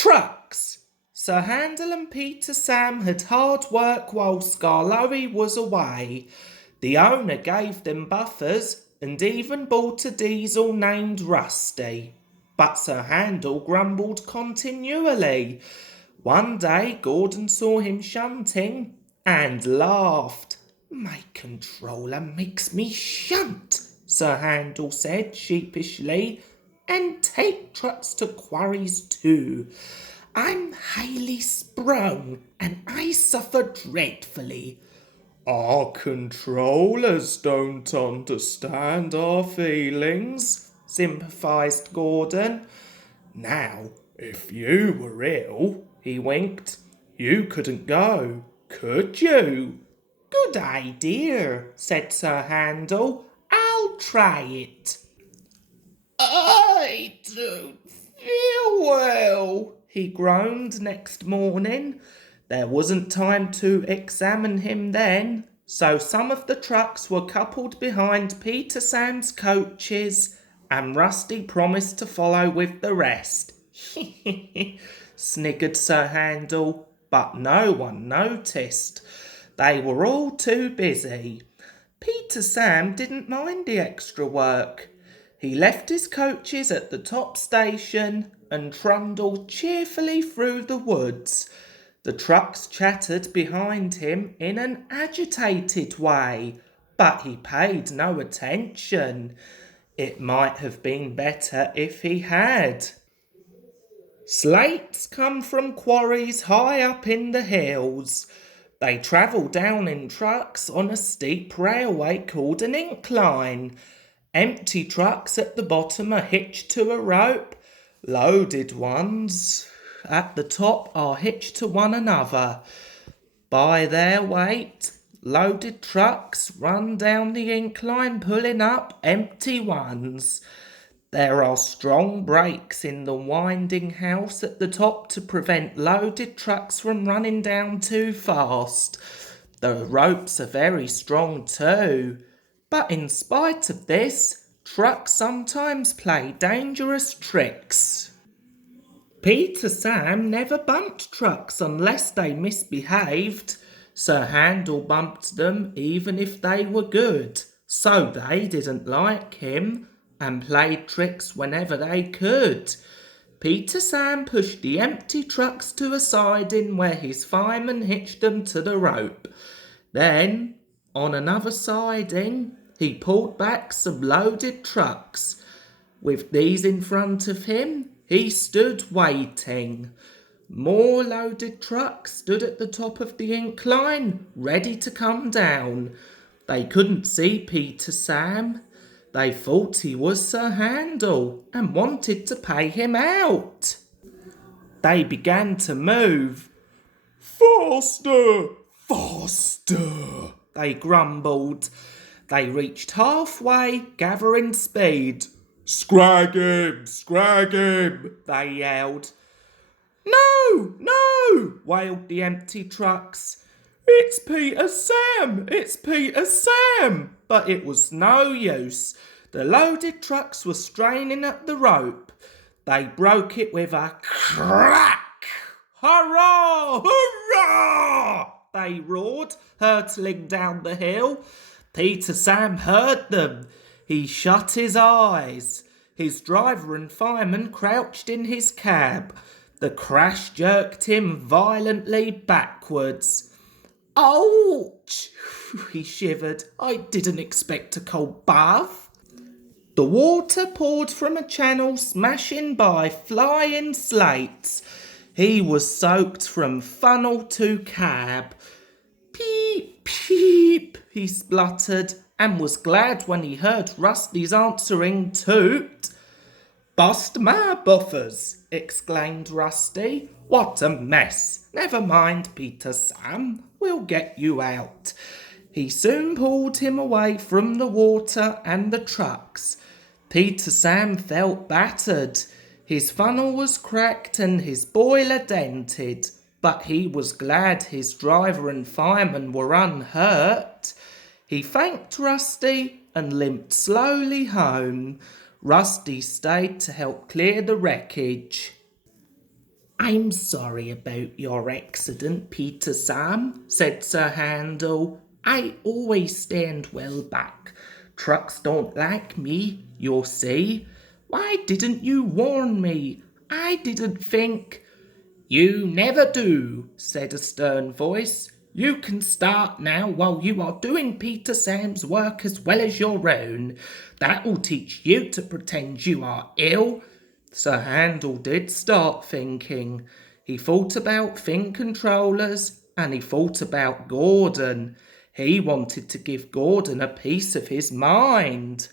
Trucks. Sir Handel and Peter Sam had hard work while Skarloey was away. The owner gave them buffers and even bought a diesel named Rusty. But Sir Handel grumbled continually. One day Gordon saw him shunting and laughed. "My controller makes me shunt," Sir Handel said sheepishly, "and take trucks to quarries too. I'm highly sprung and I suffer dreadfully." "Our controllers don't understand our feelings," sympathised Gordon. "Now, if you were ill," he winked, "you couldn't go, could you?" "Good idea," said Sir Handel. "I'll try it." "I don't feel well," he groaned next morning. There wasn't time to examine him then, so some of the trucks were coupled behind Peter Sam's coaches, and Rusty promised to follow with the rest. Sniggered Sir Handel, but no one noticed. They were all too busy. Peter Sam didn't mind the extra work. He left his coaches at the top station and trundled cheerfully through the woods. The trucks chattered behind him in an agitated way, but he paid no attention. It might have been better if he had. Slates come from quarries high up in the hills. They travel down in trucks on a steep railway called an incline. Empty trucks at the bottom are hitched to a rope. Loaded ones at the top are hitched to one another. By their weight, loaded trucks run down the incline, pulling up empty ones. There are strong brakes in the winding house at the top to prevent loaded trucks from running down too fast. The ropes are very strong too. But in spite of this, trucks sometimes play dangerous tricks. Peter Sam never bumped trucks unless they misbehaved. Sir Handel bumped them even if they were good, so they didn't like him and played tricks whenever they could. Peter Sam pushed the empty trucks to a siding where his fireman hitched them to the rope. Then, on another siding, he pulled back some loaded trucks. With these in front of him, he stood waiting. More loaded trucks stood at the top of the incline, ready to come down. They couldn't see Peter Sam. They thought he was Sir Handel and wanted to pay him out. They began to move. "Faster! Faster!" they grumbled. They reached halfway, gathering speed. "Scrag him! Scrag him!" they yelled. "No! No!" wailed the empty trucks. "It's Peter Sam! It's Peter Sam!" But it was no use. The loaded trucks were straining at the rope. They broke it with a crack. "Hurrah! Hurrah!" they roared, hurtling down the hill. Peter Sam heard them. He shut his eyes. His driver and fireman crouched in his cab. The crash jerked him violently backwards. "Ouch!" he shivered. "I didn't expect a cold bath." The water poured from a channel, smashing by flying slates. He was soaked from funnel to cab. "Peep, peep," he spluttered, and was glad when he heard Rusty's answering toot. "Bust my buffers," exclaimed Rusty. "What a mess! Never mind, Peter Sam, we'll get you out." He soon pulled him away from the water and the trucks. Peter Sam felt battered. His funnel was cracked and his boiler dented, but he was glad his driver and fireman were unhurt. He thanked Rusty and limped slowly home. Rusty stayed to help clear the wreckage. I'm sorry about your accident, Peter Sam, said Sir Handel. I always stand well back. Trucks don't like me, you'll see. Why didn't you warn me? I didn't think. You never do, said a stern voice. You can start now while you are doing Peter Sam's work as well as your own. That will teach you to pretend you are ill. Sir Handel did start thinking. He thought about Fin controllers and he thought about Gordon. He wanted to give Gordon a piece of his mind.